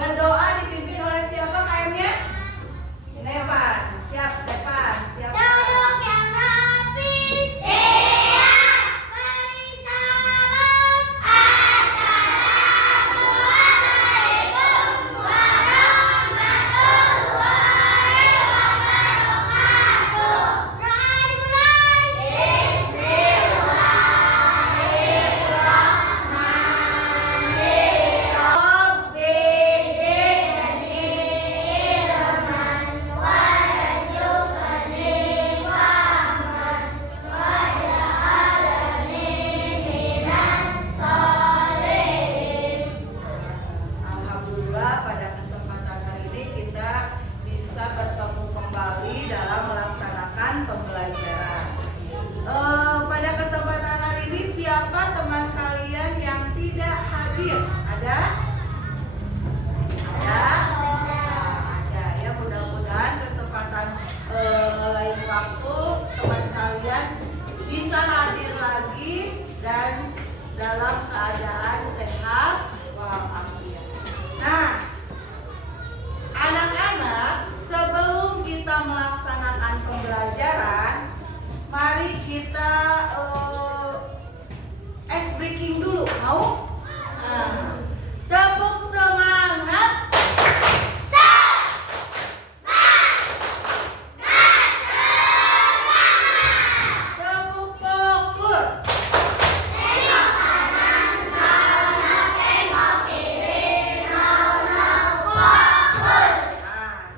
Berdoa dipimpin oleh siapa KM-nya? Nevan. Siap, Nevan. Siap. Duduk yang rapi. Siap. Beri salam. Assalamualaikum warahmatullahi wabarakatuh. Dimulai. Alhamdulillah pada kesempatan hari ini kita bisa bertemu kembali dalam melaksanakan pembelajaran. Pada kesempatan hari ini siapa teman kalian yang tidak hadir? Ada? Ada? Ada ya, mudah-mudahan kesempatan lain waktu teman kalian bisa hadir lagi dan dalam keadaan sehat walafiat. Nah, anak-anak, sebelum kita melaksanakan pembelajaran, mari kita ice breaking dulu. Mau? Nah, tepuk semangat. Tepuk fokus.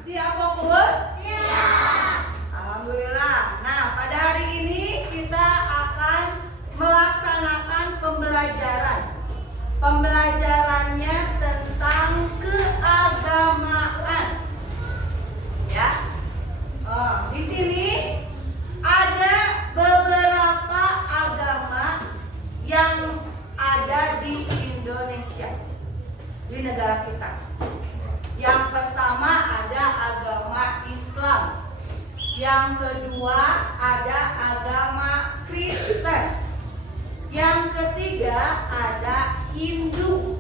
Siap fokus? Siap. Alhamdulillah. Nah, pada hari ini kita akan melaksanakan pembelajaran. Pembelajarannya tentang keagamaan. Ya. Di sini ada beberapa agama yang ada di Indonesia, di negara kita. Yang pertama ada agama Islam. Yang kedua ada agama Kristen. Yang ketiga ada Hindu.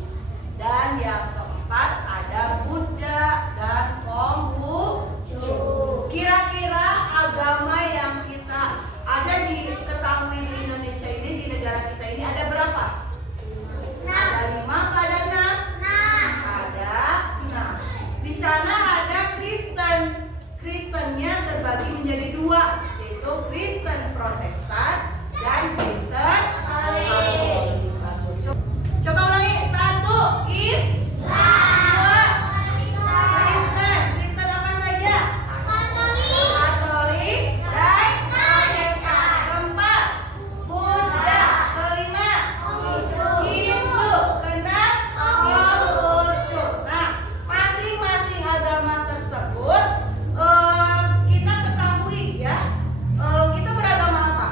Dan yang keempat ada Buddha dan Konghucu. Kira-kira agama yang kita ada diketahui di Indonesia ini, di negara kita ini ada berapa? Ada 5 pada 6? Ada 6. Di sana ada Kristen. Kristennya terbagi menjadi 2, yaitu Kristen Protestan dan Kristen Katolik. Coba ulangi. 1 Islam. 2 Kristen. Kristen apa saja? Katolik dan Protestan. Keempat Buddha. Kelima Hindu. Keenam Konghucu. Nah, masing-masing agama tersebut kita ketahui ya, kita beragama apa?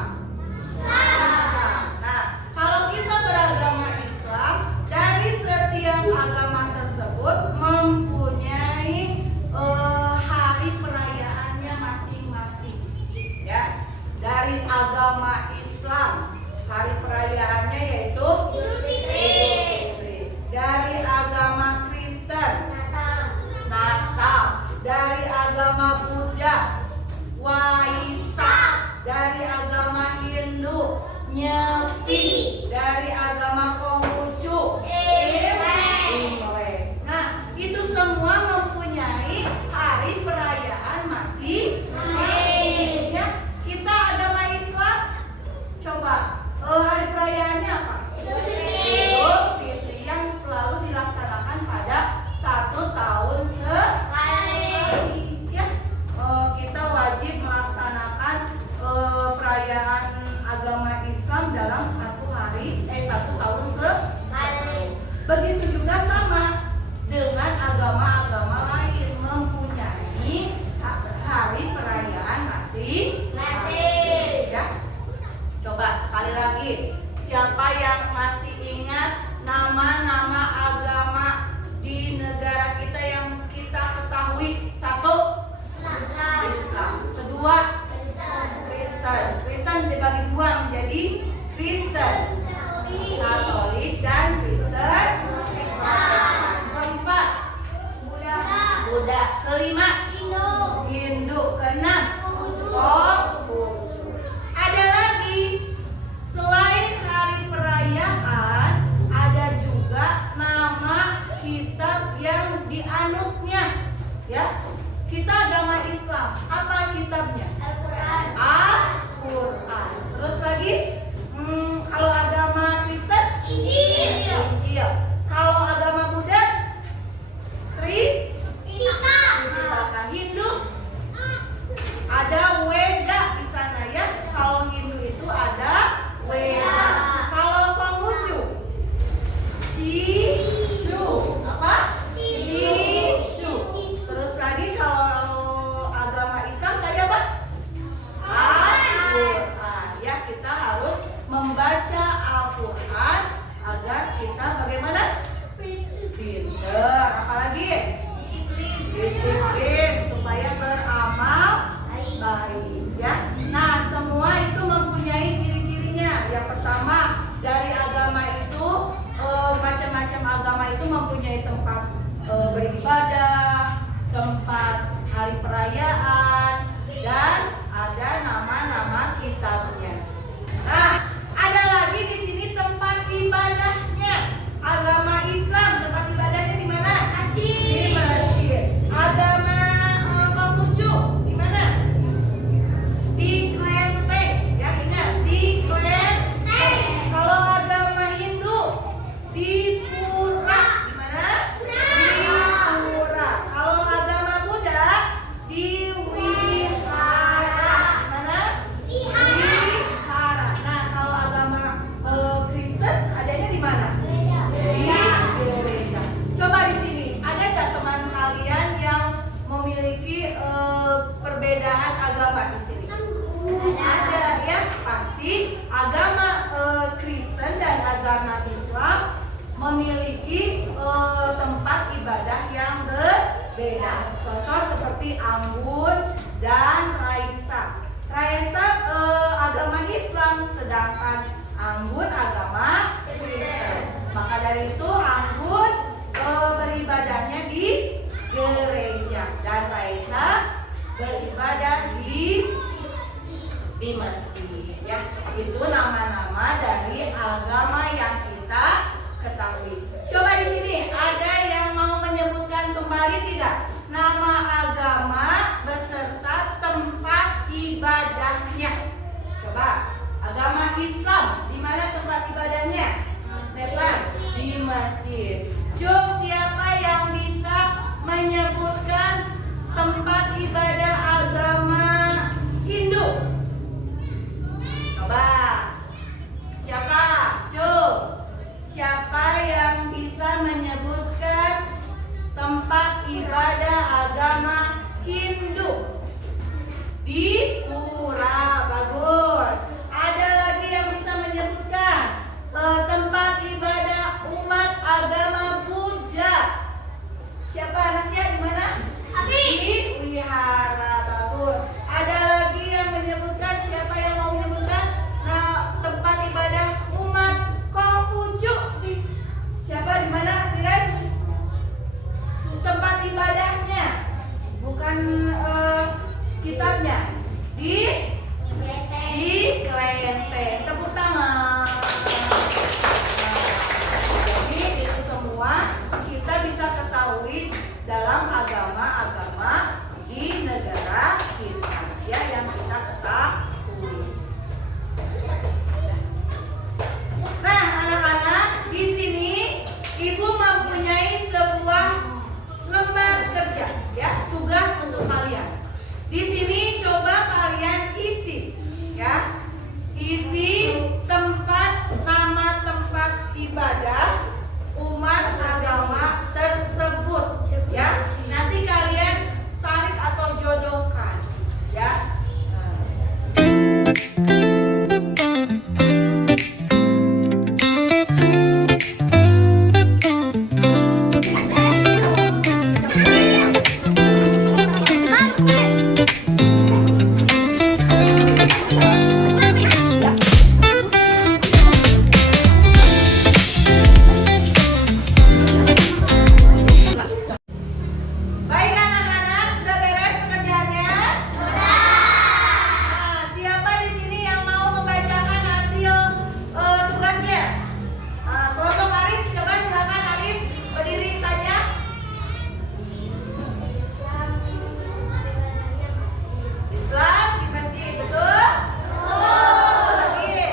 Islam. Nah, kalau kita beragama Islam, dari setiap agama tersebut mempunyai hari perayaannya masing-masing. Ya, dari agama Islam hari perayaannya yaitu Idul Fitri. Dari agama Kristen Natal. Dari agama Buddha Waisak. Dari agama Hindu Nyepi. Dari agama Konghucu Imlek. Nah, itu semua mempunyai hari perayaan masing-masing. Ya, kita agama Islam, coba hari perayaannya apa? Idul Fitri yang selalu dilaksanakan pada 1 tahun sekali. Ya, kita wajib melaksanakan perayaan agama agama Islam memiliki tempat ibadah yang berbeda. Contoh seperti Anggun dan Raisa. Raisa agama Islam, sedangkan Anggun agama Kristen. Maka dari itu Anggun beribadahnya di gereja dan Raisa beribadah di masjid. Ya, itu nama-nama dari agama yang kita ketahui. Coba di sini ada yang mau menyebutkan kembali tidak nama agama beserta tempat ibadahnya? Coba, agama Islam di mana tempat ibadahnya? Depan di masjid. Jom, siapa yang bisa menyebutkan tempat ibadah agama Hindu? Coba, siapa? Jom, siapa yang bisa menyebutkan tempat ibadah agama Hindu? Di pura. Bagus. Ada lagi yang bisa menyebutkan tempat ibadah umat agama Buddha? Siapa? Nasya di mana? Abi. Di wihara. Bagus. Ada lagi yang menyebutkan, siapa yang mau menyebutkan tempat ibadah umat Konghucu? Siapa di mana? Lihat tempat ibadahnya, bukan kitabnya. Di Klenteng. Tepuk tangan. Jadi itu semua kita bisa ketahui dalam agama-agama di negara kita, ya, yang kita ketahui. Nah, anak-anak, di sini Ibu mempunyai sebuah lembar kerja, ya, tugas untuk kalian. Di sini coba kalian isi, ya, isi nama tempat ibadah umat agama tersebut, ya. Nanti kalian tarik atau jodohkan, ya. Baik anak-anak, sudah beres pekerjaannya? Nah, siapa di sini yang mau membacakan hasil tugasnya? Kelompok Arif, coba silakan Arif berdiri saja. Islam di masjid, betul? Lagi.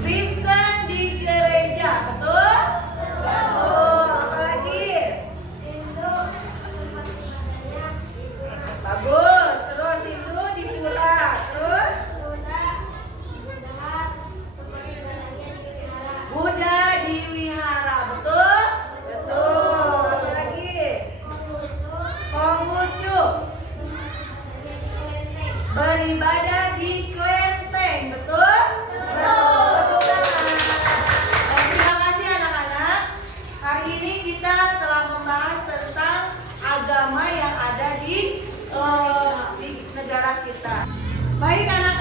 Kristen di gereja, betul? Betul. Apa lagi? Bagus. Terus Hindu di pura. Terus Buddha di wihara, betul? Betul. Apa lagi? Konghucu beribadah di Klenteng, betul? Betul. Terima kasih anak-anak. Hari ini kita telah membahas tentang agama yang ada di negara kita. Baik anak-anak.